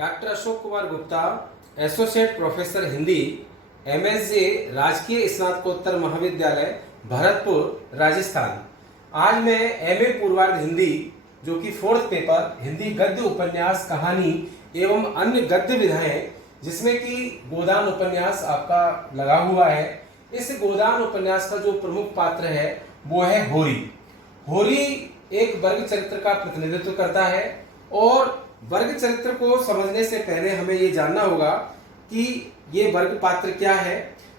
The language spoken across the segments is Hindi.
Doctor Ashok Kumar Gupta, associate professor Hindi, MSJ, राजकीय स्नातकोत्तर महाविद्यालय, भरतपुर, राजस्थान। आज मैं एमए पूर्वार्ध हिंदी, जो कि फोर्थ पेपर हिंदी गद्य उपन्यास कहानी एवं अन्य गद्य विधाएं, जिसमें कि गोदान उपन्यास आपका लगा हुआ है। इस गोदान उपन्यास का जो प्रमुख पात्र है वो है होरी। होरी एक वर्ग चरित्र का प्रतिनिधित्व करता है और वर्ग चरित्र को समझने से पहले हमें ये जानना होगा कि ये वर्ग पात्र क्या है।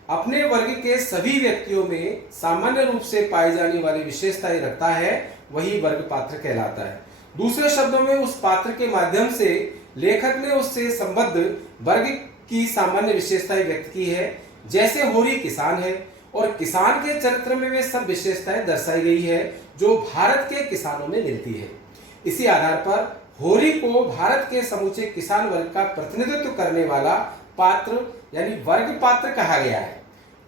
अपने वर्ग के सभी व्यक्तियों में सामान्य रूप से पाई जाने वाली विशेषताएं रखता है, वही वर्ग पात्र कहलाता है। दूसरे शब्दों में उस पात्र के माध्यम से लेखक ने उससे संबद्ध वर्ग की सामान्य विशेषताएं व्यक्त की है। जैसे होरी किसान है और किसान के चरित्र में वे सब विशेषताएं दर्शाई गई है जो भारत के किसानों में मिलती है। इसी आधार पर होरी को भारत के समूचे किसान वर्ग का प्रतिनिधित्व करने वाला पात्र यानी वर्ग पात्र कहा गया है।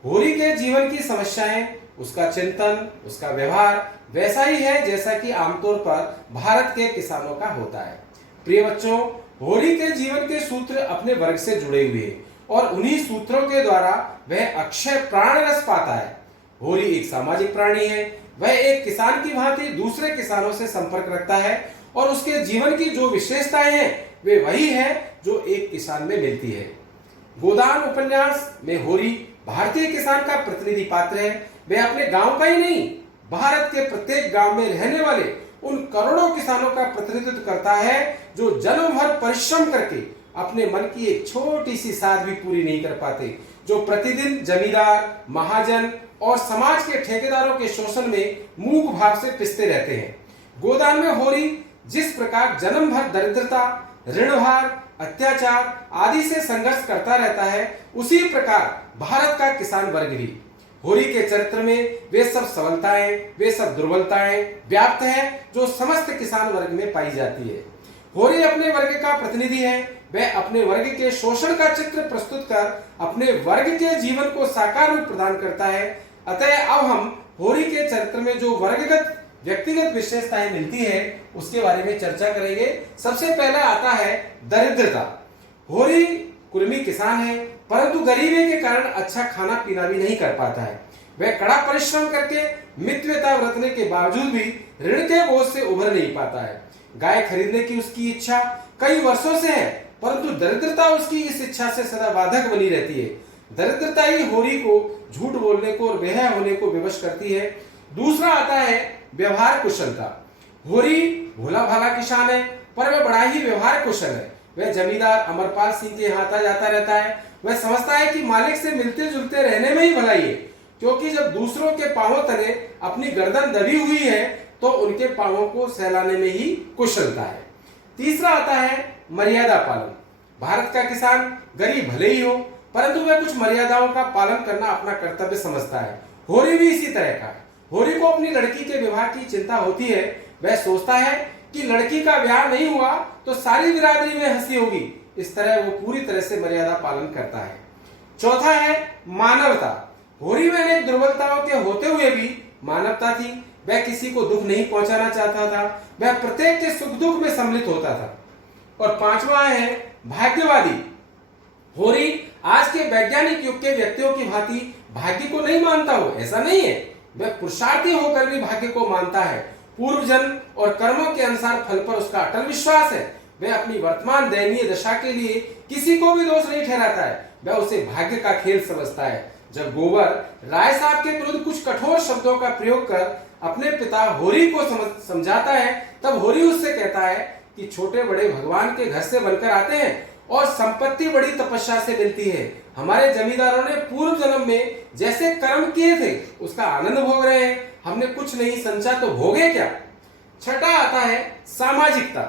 होरी के जीवन की समस्याएं, उसका चिंतन, उसका व्यवहार वैसा ही है जैसा कि आमतौर पर भारत के किसानों का होता है। प्रिय बच्चों, होरी के जीवन के सूत्र अपने वर्ग से जुड़े हुए हैं और उन्हीं सूत्रों के द्वारा वह अक्षय प्राण रस पाता है। होरी एक सामाजिक प्राणी है। वह एक किसान की भांति दूसरे किसानों से संपर्क रखता है और उसके जीवन की जो विशेषताएं हैं वे वही है जो एक किसान में मिलती है। गोदान उपन्यास में होरी भारतीय किसान का प्रतिनिधि पात्र है। वह अपने गांव का ही नहीं, भारत के प्रत्येक गांव में रहने वाले उन करोड़ों किसानों का प्रतिनिधित्व करता है जो जन्म भर परिश्रम करके अपने मन की एक छोटी सी साध भी पूरी नहीं कर पाते, जो प्रतिदिन जमींदार, महाजन और समाज के ठेकेदारों के शोषण में मूक भाव से पिसते रहते हैं। गोदान में होरी जिस प्रकार जन्म भर दरिद्रता, ऋणभार, अत्याचार आदि से संघर्ष करता रहता है, उसी प्रकार भारत का किसान वर्ग भी। होरी के चरित्र में वे सब सबलताएं, वे सब दुर्बलताएं व्याप्त है जो समस्त किसान वर्ग में पाई जाती है। होरी अपने वर्ग का प्रतिनिधि है। वह अपने वर्ग के शोषण का चित्र प्रस्तुत कर अपने वर्ग के जीवन को साकार रूप प्रदान करता है। अतः अब हम होरी के चरित्र में जो वर्गगत व्यक्तिगत विशेषताएं मिलती है उसके बारे में चर्चा करेंगे। सबसे पहला आता है दरिद्रता। होरी कुर्मी किसान है, परंतु गरीबी के कारण अच्छा खाना पीना भी नहीं कर पाता है। वह कड़ा परिश्रम करके मितव्यता बरतने के बावजूद भी ऋण के बोझ से उभर नहीं पाता है। गाय खरीदने की उसकी इच्छा कई वर्षों से है, परंतु दरिद्रता उसकी इस इच्छा से सदा बाधक बनी रहती है। दरिद्रता ही होरी को झूठ बोलने को और बेहया होने को विवश करती है। दूसरा आता है व्यवहार कुशलता। होरी भोला भाला किसान है, पर वह बड़ा ही व्यवहार कुशल है। वह जमींदार अमरपाल सिंह के यहाँ आता जाता रहता है। वह समझता है कि मालिक से मिलते जुलते रहने में ही भलाई है, क्योंकि जब दूसरों के पांवों तले अपनी गर्दन दबी हुई है तो उनके पांवों को सहलाने में ही कुशलता है। तीसरा आता है मर्यादा पालन। भारत का किसान गरीब भले ही हो, परंतु वह कुछ मर्यादाओं का पालन करना अपना कर्तव्य समझता है। होरी भी इसी तरह का है। होरी को अपनी लड़की के विवाह की चिंता होती है। वह सोचता है कि लड़की का ब्याह नहीं हुआ तो सारी बिरादरी में हंसी होगी। इस तरह वो पूरी तरह से मर्यादा पालन करता है। चौथा है मानवता। होरी में अनेक दुर्बलताओं के होते हुए भी मानवता थी। वह किसी को दुख नहीं पहुंचाना चाहता था। वह प्रत्येक के सुख दुख में सम्मिलित होता था। और पांचवा है भाग्यवादी। होरी आज के वैज्ञानिक युग के व्यक्तियों की भांति भाग्य को नहीं मानता हो, ऐसा नहीं है। वह पुरुषार्थी होकर भी भाग्य को मानता है। पूर्व जन्म और कर्मों के अनुसार फल पर उसका अटल विश्वास है। वह अपनी वर्तमान दयनीय दशा के लिए किसी को भी दोष नहीं ठहराता है। वह उसे भाग्य का खेल समझता है। जब गोबर राय साहब के विरुद्ध कुछ कठोर शब्दों का प्रयोग कर अपने पिता होरी को समझाता है, तब होरी उससे कहता है कि छोटे बड़े भगवान के घर से बनकर आते हैं और संपत्ति बड़ी तपस्या से मिलती है। हमारे जमींदारों ने पूर्व जन्म में जैसे कर्म किए थे उसका आनंद भोग रहे हैं। हमने कुछ नहीं समझा तो भोगे क्या। छठा आता है सामाजिकता।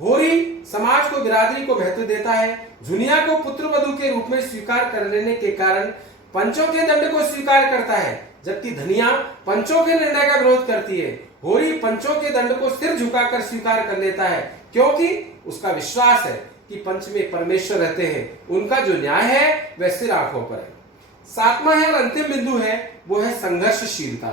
होरी समाज को, बिरादरी को महत्व देता है। दुनिया को पुत्र वधू के रूप में स्वीकार कर लेने के कारण पंचों के दंड को स्वीकार करता है, जबकि धनिया पंचों के निर्णय का विरोध करती है। होरी पंचों के दंड को सिर झुकाकर स्वीकार कर लेता है, क्योंकि उसका विश्वास है कि पंच में परमेश्वर रहते हैं। उनका जो न्याय है वह सिर आंखों पर है। सातवां है और अंतिम बिंदु है वो है संघर्षशीलता।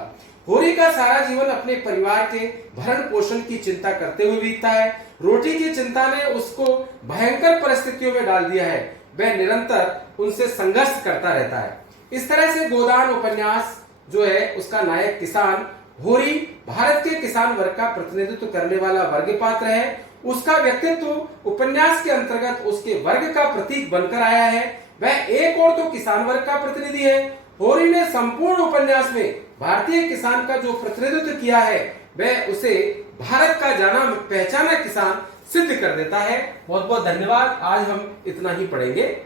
होरी का सारा जीवन अपने परिवार के भरण पोषण की चिंता करते हुए बीतता है। रोटी की चिंता ने उसको भयंकर परिस्थितियों में डाल दिया है। वह निरंतर उनसे संघर्ष करता रहता है। इस तरह से गोदान उपन्यास जो है उसका नायक किसान होरी भारत के किसान वर्ग का प्रतिनिधित्व करने वाला वर्ग पात्र है। उसका व्यक्तित्व उपन्यास के अंतर्गत उसके वर्ग का प्रतीक बनकर आया है। वह एक और तो किसान वर्ग का प्रतिनिधि है। होरी ने संपूर्ण उपन्यास में भारतीय किसान का जो प्रतिनिधित्व किया है वह उसे भारत का जाना पहचाना किसान सिद्ध कर देता है। बहुत बहुत धन्यवाद। आज हम इतना ही पढ़ेंगे।